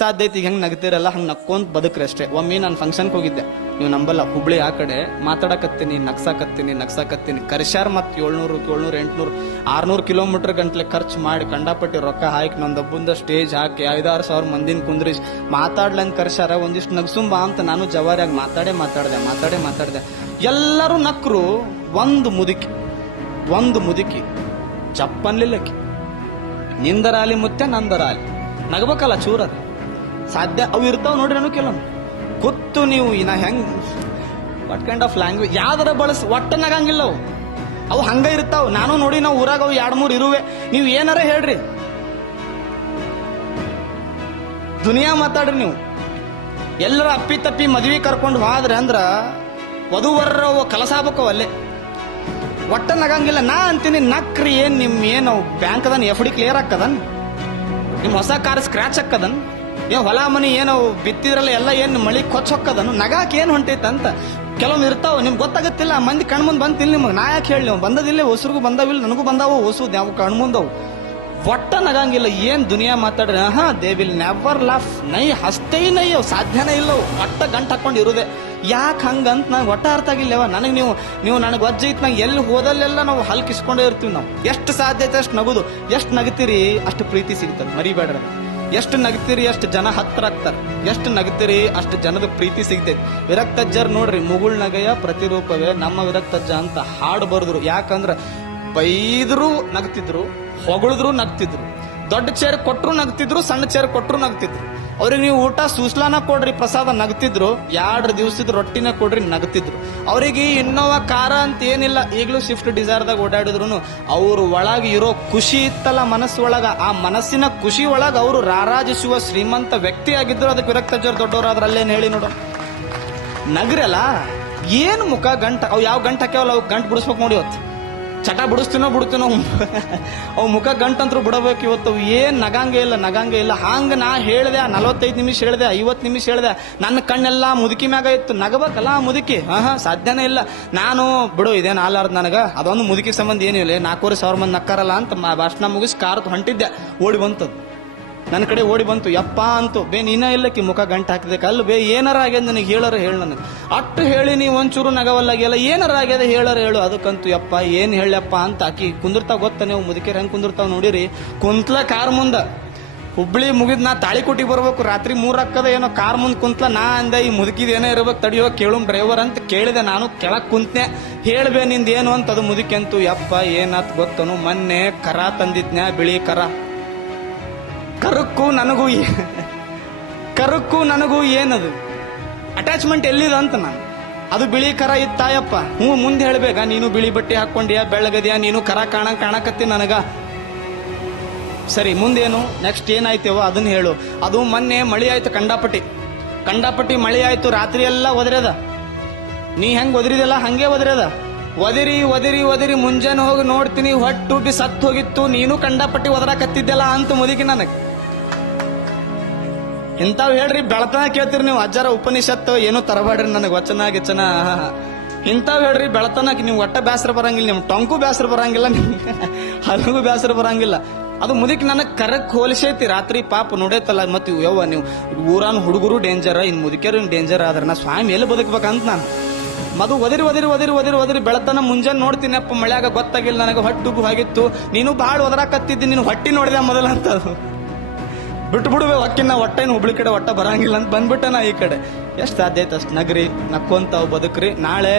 ಸಾಧ್ಯ ಐತಿ ಹೆಂಗ್ ನಗ್ತಿರಲ್ಲ ಹಂಗ್ ನಕ್ಕೊಂತ ಬದುಕ್ರಿ ಅಷ್ಟೇ. ಒಮ್ಮೆ ನಾನು ಫಂಕ್ಷನ್ಗೆ ಹೋಗಿದ್ದೆ, ನೀವು ನಂಬಲ್ಲ, ಹುಬ್ಳಿ ಆ ಕಡೆ ಮಾತಾಡಕತ್ತೀನಿ, ನಗ್ಸಾಕತ್ತೀನಿ ಕರ್ಶ್ಯಾರ್ ಮತ್ 700 800 600 ಕಿಲೋಮೀಟರ್ ಗಂಟ್ಲೆ ಖರ್ಚು ಮಾಡಿ ಕಂಡಾಪಟ್ಟಿ ರೊಕ್ಕ ಹಾಕಿ ನಂದೊಬ್ಬಂದ ಸ್ಟೇಜ್ ಹಾಕಿ 5-6 ಸಾವಿರ ಮಂದಿನ ಕುಂದ್ರಿಸಿ ಮಾತಾಡ್ಲಂತ ಕರ್ಶ್ಯಾರ. ಒಂದಿಷ್ಟು ನಗ್ಸುಂಬಾ ಅಂತ ನಾನು ಜವಾರಿಯಾಗಿ ಮಾತಾಡೆ ಎಲ್ಲರೂ ನಕ್ರು. ಒಂದು ಮುದುಕಿ ಚಪ್ಪನ್ಲಿಲ್ಲಕ್ಕಿ ನಿಂದರಾಲಿ ಮುತ್ತೆ ನಂದರಾಲಿ ನಗಬೇಕಲ್ಲ ಚೂರದ ಸಾಧ್ಯ. ಅವು ಇರ್ತಾವ ನೋಡ್ರಿ ನಾನು ಕೆಲವೊಂದು ಗೊತ್ತು. ನೀವು ಇನ್ನ ಹೆಂಗ್ ವಾಟ್ ಕೈಂಡ್ ಆಫ್ ಲ್ಯಾಂಗ್ವೇಜ್ ಯಾವ್ದಾರ ಬಳಸಿ ಒಟ್ಟ ನಗಂಗಿಲ್ಲ ಅವು ಹಂಗ ಇರ್ತಾವ. ನಾನು ನೋಡಿ ನಾವು ಊರಾಗ ಅವು 2-3 ಇರುವೆ. ನೀವು ಏನಾರ ಹೇಳ್ರಿ, ದುನಿಯಾ ಮಾತಾಡ್ರಿ. ನೀವು ಎಲ್ಲರ ಅಪ್ಪಿ ತಪ್ಪಿ ಮದ್ವಿ ಕರ್ಕೊಂಡು ಹೋದ್ರಿ ಅಂದ್ರ ವಧುವರ್ರ ಕಲಸಾಬಕ್ಕವ ಅಲ್ಲೇ ಒಟ್ಟ ನಗಂಗಿಲ್ಲ. ನಾ ಅಂತೀನಿ ನಕ್ರಿ. ಏನ್ ನಿಮ್ ಏನು ಬ್ಯಾಂಕ್ದನ್ FD ಕ್ಲಿಯರ್ ಹಾಕದನ್, ನಿಮ್ ಹೊಸ ಕಾರ್ ಸ್ಕ್ರಾಚ್ ಹಾಕದನ್, ಏನ್ ಹೊಲ ಮನಿ ಏನೋ ಬಿತ್ತಿದ್ರಲ್ಲ ಎಲ್ಲ ಏನ್ ಮಳಿ ಕೊಚ್ಚ ಹೊಕ್ಕದನು, ನಗಾಕ್ ಏನ್ ಹೊಂಟೈತ ಅಂತ ಕೆಲವೊಮ್ಮೆ ಇರ್ತಾವ. ನಿಮ್ಗೆ ಗೊತ್ತಾಗತ್ತಿಲ್ಲ, ಮಂದಿ ಕಣ್ಮುಂದ್ ಬಂತಿಲ್ಲ ನಿಮ್ಗೆ. ನಾ ಯಾಕೆ ಹೇಳಿ, ನೀವು ಬಂದದಿಲ್ಲ, ಹೊಸರಿಗೂ ಬಂದವಿಲ್ಲ, ನನಗೂ ಬಂದಾವು ಹೊಸು ಯಾವ ಕಣ್ಮುಂದವು. ಒಟ್ಟ ನಗಂಗಿಲ್ಲ. ಏನ್ ದುನಿಯಾ ಮಾತಾಡ್ರಿ. They will never laugh. ನೈ ಹಸ್ತೇ ನೈ, ಅವ್ ಸಾಧ್ಯನೇ ಇಲ್ಲವು. ಒಟ್ಟ ಗಂಟು ಹಾಕೊಂಡು ಇರುದೆ. ಯಾಕೆ ಹಂಗಂತ ನಂಗೆ ಒಟ್ಟ ಅರ್ಥ ಆಗಿಲ್ಲವ. ನನಗೆ ನೀವು ನನಗೆ ವಜ್ಜೆ ಇತ್ತು. ನಂಗೆ ಎಲ್ಲಿ ಹೋದಲ್ಲೆಲ್ಲ ನಾವು ಹಲ್ಕಿಸ್ಕೊಂಡೇ ಇರ್ತೀವಿ. ನಾವು ಎಷ್ಟು ಸಾಧ್ಯ ಐತೆ ಅಷ್ಟು ನಗುದು. ಎಷ್ಟು ನಗ್ತೀರಿ ಅಷ್ಟು ಪ್ರೀತಿ ಸಿಗ್ತದೆ, ಮರಿಬೇಡ್ರಿ. ಎಷ್ಟು ನಗ್ತೀರಿ ಅಷ್ಟು ಜನ ಹತ್ರ ಆಗ್ತಾರೆ. ಎಷ್ಟು ನಗ್ತೀರಿ ಅಷ್ಟು ಜನದ ಪ್ರೀತಿ ಸಿಗ್ತೈತಿ. ವಿರಕ್ತಜ್ಜರ್ ನೋಡ್ರಿ, ಮುಗುಳ್ ನಗೆಯ ಪ್ರತಿರೂಪವೇ ನಮ್ಮ ವಿರಕ್ತಜ್ಜ ಅಂತ ಹಾಡು ಬರೆದ್ರು. ಯಾಕಂದ್ರ ಬೈದ್ರು ನಗ್ತಿದ್ರು, ಹೊಗಳಿದ್ರು ನಗ್ತಿದ್ರು, ದೊಡ್ಡ ಚೇರ್ ಕೊಟ್ರು ನಗ್ತಿದ್ರು, ಸಣ್ಣ ಚೇರ್ ಕೊಟ್ರು ನಗ್ತಿದ್ರು. ಅವ್ರಿಗೆ ನೀವು ಊಟ ಸೂಸ್ಲಾನ ಕೊಡ್ರಿ, ಪ್ರಸಾದ ನಗ್ತಿದ್ರು. 2 ದಿವಸದ ರೊಟ್ಟಿನ ಕೊಡ್ರಿ ನಗ್ತಿದ್ರು. ಅವ್ರಿಗೆ ಇನ್ನೋವಾ ಕಾರ ಅಂತ ಏನಿಲ್ಲ. ಈಗಲೂ ಸ್ವಿಫ್ಟ್ ಡಿಸೈರ್ದಾಗ ಓಡಾಡಿದ್ರು ಅವ್ರ ಒಳಗೆ ಇರೋ ಖುಷಿ ಇತ್ತಲ್ಲ ಮನಸ್ಸೊಳಗ, ಆ ಮನಸ್ಸಿನ ಖುಷಿ ಒಳಗ ಅವರು ರಾರಾಜಿಸುವ ಶ್ರೀಮಂತ ವ್ಯಕ್ತಿ ಆಗಿದ್ರು. ಅದಕ್ಕೆ ವಿರಕ್ತಜ್ಜರು ದೊಡ್ಡವರಾದ್ರ ಅಲ್ಲೇನ್ ಹೇಳಿ ನೋಡು. ನಗ್ರಲ್ಲ ಏನ್ ಮುಖ ಗಂಟ ಅವ್ ಯಾವ ಗಂಟ ಹಾಕ್ಯಾವಲ್ಲ ಅವ್ ಗಂಟ್ ಬಿಡಿಸ್ಬೇಕು ನೋಡಿ. ಇವತ್ತು ಚಟ ಬಿಡಿಸ್ತೀನೋ ಅವ್ ಮುಖ ಗಂಟಂತ್ರು ಬಿಡಬೇಕು ಇವತ್ತು. ಏನ್ ನಗಂಗೆ ಇಲ್ಲ. ಹಂಗ ನಾ ಹೇಳ್ದೆ 45 ನಿಮಿಷ ಹೇಳ್ದೆ, 50 ನಿಮಿಷ ಹೇಳ್ದೆ. ನನ್ನ ಕಣ್ಣೆಲ್ಲ ಮುದುಕಿ ಮ್ಯಾಗ ಇತ್ತು. ನಗಬೇಕಲ್ಲ ಆ ಮುದುಕಿ. ಸಾಧ್ಯನೇ ಇಲ್ಲ. ನಾನು ಬಿಡು ಇದೇನ್ ಆಲಾರ್ದು ನನಗ, ಅದೊಂದು ಮುದುಕಿ ಸಂಬಂಧ ಏನಿಲ್ಲ. 4,500 ಮಂದಿ ನಕ್ಕಾರಲ್ಲ ಅಂತ ಭಾಷಣ ಮುಗಿಸಿ ಕಾರ್ ಹೊಂಟಿದ್ದೆ. ಓಡಿ ಬಂತದ್ದು ನನ್ನ ಕಡೆ, ಓಡಿ ಬಂತು. ಯಪ್ಪ ಅಂತು. ನೀನ ಇಲ್ಲಕ್ಕಿ ಮುಖ ಗಂಟು ಹಾಕಿದೆ. ಅಲ್ಲ ಏನಾರ ಆಗ್ಯದ ನನಗೆ ಹೇಳರ ಹೇಳು. ನನಗೆ ಅಟ್ಟು ಹೇಳಿ ನೀವು ಒಂಚೂರು ನಗವಲ್ಲಾಗಿಲ್ಲ. ಏನಾರ ಆಗ್ಯದ ಹೇಳು. ಅದಕ್ಕಂತೂ ಯಪ್ಪ ಏನ್ ಹೇಳಪ್ಪ ಅಂತ ಆಕಿ ಕುಂದಿರ್ತಾವ. ಗೊತ್ತ ನೀವು ಮುದುಕಿಯರ್ ಹೆಂಗ್ ಕುಂದಿರ್ತಾವ್ ನೋಡಿರಿ. ಕುಂತ್ಲ ಕಾರ್ ಮುಂದ ಹುಬ್ಳಿ ಮುಗಿದ್ ನಾ ತಾಳಿಕೋಟಿಗೆ ಬರ್ಬೇಕು. ರಾತ್ರಿ 3 ಅಕ್ಕದ ಏನೋ ಕಾರ್ ಮುಂದ್ ಕುಂತ್ಲ. ನಾ ಅಂದೆ ಈ ಮುದುಕಿದ ಏನೋ ಇರ್ಬೇಕು, ತಡಿಯೋ ಕೇಳು ಡ್ರೈವರ್ ಅಂತ ಕೇಳಿದೆ. ನಾನು ಕೆಳಗ್ ಕುಂತ್ನೆ. ಹೇಳ್ಬೇ ನಿಂದ ಏನು ಅಂತ. ಅದು ಮುದುಕಿ ಅಂತೂ ಯಪ್ಪ ಏನಾತ್ ಗೊತ್ತನು, ಮೊನ್ನೆ ಕರ ತಂದಿದ್ನ್ಯಾ, ಬಿಳಿ ಕರ. ಕರಕ್ಕೂ ನನಗೂ ಏನದು ಅಟ್ಯಾಚ್ಮೆಂಟ್ ಎಲ್ಲಿದೆ ಅಂತ ನಾನು. ಅದು ಬಿಳಿ ಕರ ಇತ್ತಾಯಪ್ಪ. ಮುಂದೆ ಹೇಳ್ಬೇಕ, ನೀನು ಬಿಳಿ ಬಟ್ಟೆ ಹಾಕೊಂಡಿಯಾ, ಬೆಳ್ಳಗದಿಯಾ, ನೀನು ಕರ ಕಾಣಕತ್ತಿ ನನಗ. ಸರಿ, ಮುಂದೇನು ನೆಕ್ಸ್ಟ್ ಏನಾಯ್ತೇವೋ ಅದನ್ನ ಹೇಳು. ಅದು ಮೊನ್ನೆ ಮಳಿ ಆಯ್ತು, ಕಂಡಾಪಟ್ಟಿ ಮಳಿ ಆಯ್ತು. ರಾತ್ರಿ ಎಲ್ಲ ಒದರ್ಯದ. ನೀ ಹೆಂಗ್ ಒದರಿದಲ್ಲ ಹಂಗೆ ಒದರ್ಯದ. ಒದಿರಿ ಮುಂಜಾನೆ ಹೋಗಿ ನೋಡ್ತೀನಿ ಹೊಟ್ಟುಬಿ ಸತ್ತು ಹೋಗಿತ್ತು. ನೀನು ಕಂಡಾಪಟ್ಟಿ ಒದರಾಕತ್ತಿದ್ದೆಲ್ಲ ಅಂತ ಮುದುಕಿ ನನಗೆ. ಇಂಥವ್ ಹೇಳ್ರಿ, ಬೆಳತನ ಕೇಳ್ತೀರಿ ನೀವು. ಅಜ್ಜಾರ ಉಪನಿಷತ್ತು ಏನು ತರಬೇಡ್ರಿ ನನಗೆ, ವಚನ ಗಿಚನ. ಇಂಥವ್ ಹೇಳ್ರಿ ಬೆಳತನಕ್ಕೆ ನೀವು ಒಟ್ಟ ಬೇಸರ ಬರಂಗಿಲ್ಲ, ನಿಮ್ ಟೊಂಕು ಬೇಸರ ಬರಂಗಿಲ್ಲ, ನಿಮ್ಗೆ ಹಲಗೂ ಬೇಸರ ಬರಂಗಿಲ್ಲ. ಅದು ಮುದುಕಿ ನನಗೆ ಕರಕ್ ಹೋಲಿಸೈತಿ. ರಾತ್ರಿ ಪಾಪ ನೋಡೈತಲ್ಲ. ಮತ್ತೆ ಯವ್ವ ನೀವು ಊರಾನ್ ಹುಡುಗರು ಡೇಂಜರ್, ಇನ್ ಮುದುಕಿಯರು ಡೇಂಜರ್ ಆದ್ರೆ ನಾ ಸ್ವಾಮಿ ಎಲ್ಲಿ ಬದುಕ್ಬೇಕಂತ ನಾನು. ಮದು ಒದಿರಿ ಬೆಳತನ ಮುಂಜಾನೆ ನೋಡ್ತೀನಿ. ಅಪ್ಪ ಮಳ್ಯಾಗ ಗೊತ್ತಾಗಿಲ್ಲ ನನಗೆ, ಹೊಟ್ಟುಗು ಆಗಿತ್ತು. ನೀನು ಭಾಳ ಒದರಾಕತ್ತಿದ್ದಿ, ನೀನು ಹೊಟ್ಟಿ ನೋಡಿದೆ ಮೊದಲ ಅಂತ. ಬಿಟ್ಬಿಡುವೆ ಹೊಕ್ಕಿನ ಹೊಟ್ಟೆನ ಹುಬ್ಳಿ ಕಡೆ ಒಟ್ಟ ಬರಂಗಿಲ್ಲ ಅಂತ ಬಂದ್ಬಿಟ್ಟನ ಈ ಕಡೆ. ಎಷ್ಟು ಸಾಧ್ಯ ಐತೆ ಅಷ್ಟು ನಗ್ರಿ, ನಕ್ಕೊಂತಾವ್ ಬದುಕ್ರಿ. ನಾಳೆ